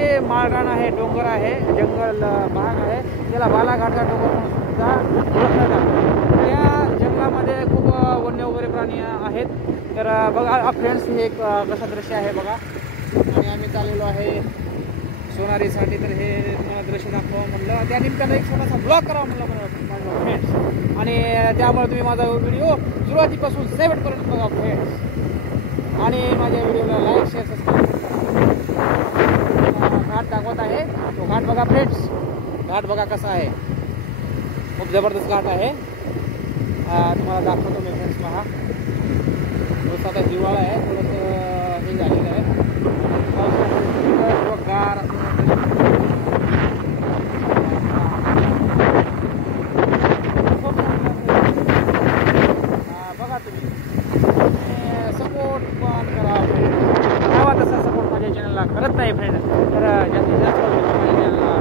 जे माळरान आहे, डोंगर आहे, जंगल भाग आहे, त्याला बालाघाटचा डोंगर म्हणून सुद्धा ओळखला जातो. या जंगलामध्ये खूप वन्य वगैरे प्राणी आहेत. तर बघा फ्रेंड्स, हे एक कसं दृश्य आहे बघा. आणि आम्ही चाललेलो आहे सोनारीसाठी. तर हे दृश्य दाखवा म्हणलं, त्या निमित्तानं एक छोटासा ब्लॉग करावा म्हणलं फ्रेंड्स. आणि त्यामुळे तुम्ही माझा व्हिडिओ सुरुवातीपासून शेवटपर्यंत बघा फ्रेंड्स. आणि माझ्या व्हिडिओला लाईक, शेअर, सबस्क्राईब करा. घाट दाखवत आहे, तो घाट बघा फ्रेंड्स. घाट बघा कसा आहे, खूप जबरदस्त घाट आहे. तुम्हाला दाखवतो मी फ्रेंड्स. पहा, थोडंसं आता हिवाळा आहे, थोडंसं हे झालेलं आहे, गार बघा तुम्ही. सपोर्ट पण करा, तेव्हा तसा सपोर्ट माझ्या चॅनलला करत नाही फ्रेंड. तर जास्तीत जास्त माझ्या चॅनलला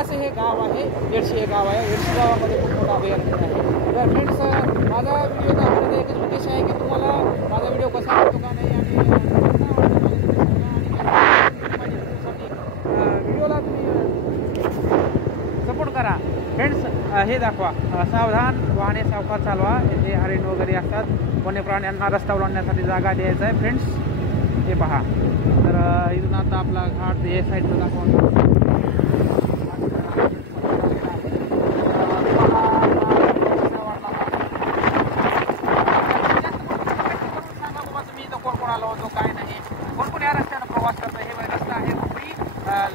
असं हे गाव आहे, येडशी हे गाव आहे. येडशी गावामध्ये खूप मोठं अभयारण्य आहे. तर फ्रेंड्स, माझा व्हिडिओ दाखवण्याचा एकच उद्देश आहे की तुम्हाला माझा व्हिडिओ कसा वाटतो का नाही, आणि व्हिडिओला तुम्ही सपोर्ट करा फ्रेंड्स. हे दाखवा, सावधान वाहने सावकाश चालवा. हे हरिण वगैरे असतात, वन्य प्राण्यांना रस्ता ओलांडण्यासाठी जागा द्यायचा आहे फ्रेंड्स. हे पहा. तर इथून आता आपला घाट हे साईडचं दाखवा.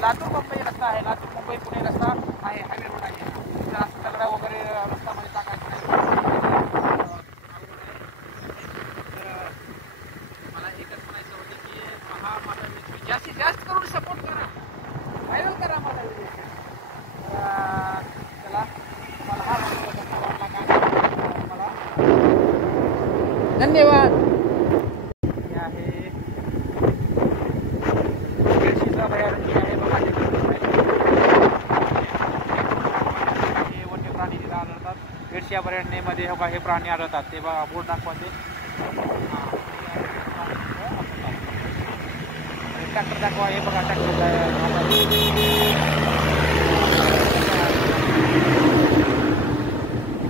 लातूर मुंबई रस्ता आहे, लातूर मुंबई पुणे रस्ता आहे, हायवे रोड आहे. तर असं दगडा वगैरे रस्त्यामध्ये टाकायचं नाही. तर मला एकच म्हणायचं होतं की हा माझा व्हिडिओ जास्तीत जास्त करून सपोर्ट करा, व्हायरल करा माझा व्हिडिओ. चला, मला हा व्हिडिओ कसा वाटला का मला धन्यवाद. हे आहे येडशीचं अभयारण्य आहे बघा. हे वन्य प्राणी तिथं आढळतात. येडशी अभयारण्यामध्ये हे प्राणी आढळतात. ते बघा, बोर्ड दाखवते. ट्रॅक्टर दाखवा. हे बघा ट्रॅक्टर.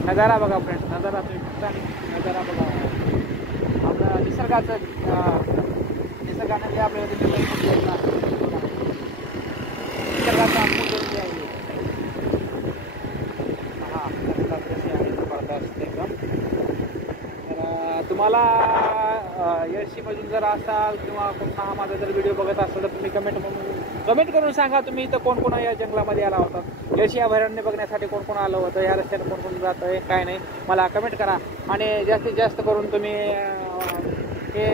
नजारा बघा फ्रेंड्स, नजारा तुम्ही नजारा बघा. आपलं निसर्गाचं निसर्गाने जे आपल्याला निसर्गाचा अमूल्य आहे. हा दृश्य आहे जबरदस्त एकदम. तर तुम्हाला येडशीमधून जर असाल किंवा कोणता हा माझा जर व्हिडिओ बघत असाल तर तुम्ही कमेंट करून सांगा. तुम्ही इथं कोण कोण या जंगलामध्ये आला होता, येडशी अभयारण्य बघण्यासाठी कोण कोण आलं होतं, या रस्त्याने कोण कोण जात आहे काय नाही, मला कमेंट करा. आणि जास्तीत जास्त करून तुम्ही हे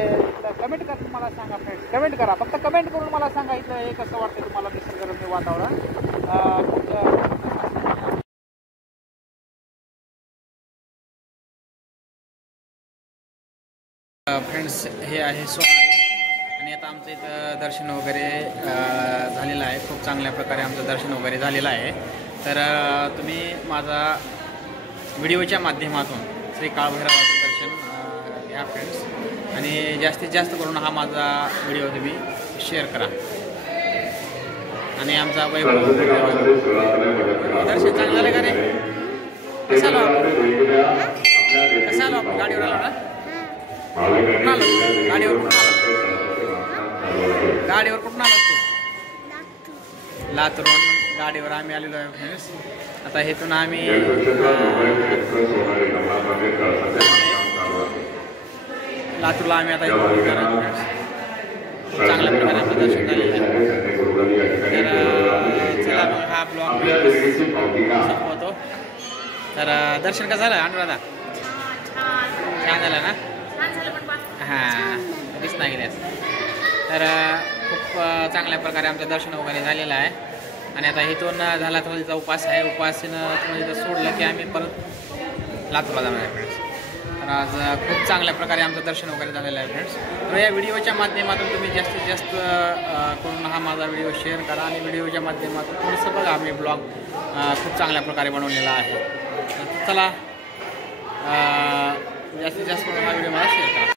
कमेंट करून मला सांगा फ्रेंड्स. कमेंट करा, फक्त कमेंट करून मला सांगा इथं हे कसं वाटतं तुम्हाला निसर्गरम्य वातावरण. फ्रेंड्स, हे आहे सोनारी. आणि आता आमचं इथं दर्शन वगैरे झालेलं आहे. खूप चांगल्या प्रकारे आमचं दर्शन वगैरे झालेलं आहे. तर तुम्ही माझा व्हिडिओच्या माध्यमातून श्री काळभैरवाचं दर्शन घ्या फ्रेंड्स. आणि जास्तीत जास्त करून हा माझा व्हिडिओ तुम्ही शेअर करा. आणि आमचा वैभव दर्शन चांगलं झालं का रे? कसं आलो आपण गाडीवर आलो ना? कुठून आलो गाडीवर कुठून आलो तू? लातूरहून गाडीवर आम्ही आलेलो आहे फ्रेंड्स. आता इथून आम्ही लातूरला आम्ही आता खूप चांगल्या प्रकारे आमचं दर्शन झालेलं आहे. तर चला मग हा ब्लॉग संपवतो. तर दर्शन कसं झालं अनुराधा? छान झालं ना? हां, दिस नाही गेल्यास. तर खूप चांगल्या प्रकारे आमचं दर्शन वगैरे झालेलं आहे. आणि आता इथून झाला थोडीचा उपास आहे. उपासीनं इथं सोडलं की आम्ही परत लातूरला जाणार आहे फ्रेंड्स. तर आज खूप चांगल्या प्रकारे आमचं दर्शन वगैरे झालेलं आहे फ्रेंड्स. तर या व्हिडिओच्या माध्यमातून तुम्ही जास्तीत जास्त करून हा माझा व्हिडिओ शेअर करा आणि व्हिडिओच्या माध्यमातून थोडंसं बघा आम्ही ब्लॉग खूप चांगल्या प्रकारे बनवलेला आहे. तर चला जास्तीत जास्त करून हा व्हिडिओ मला शेअर करा.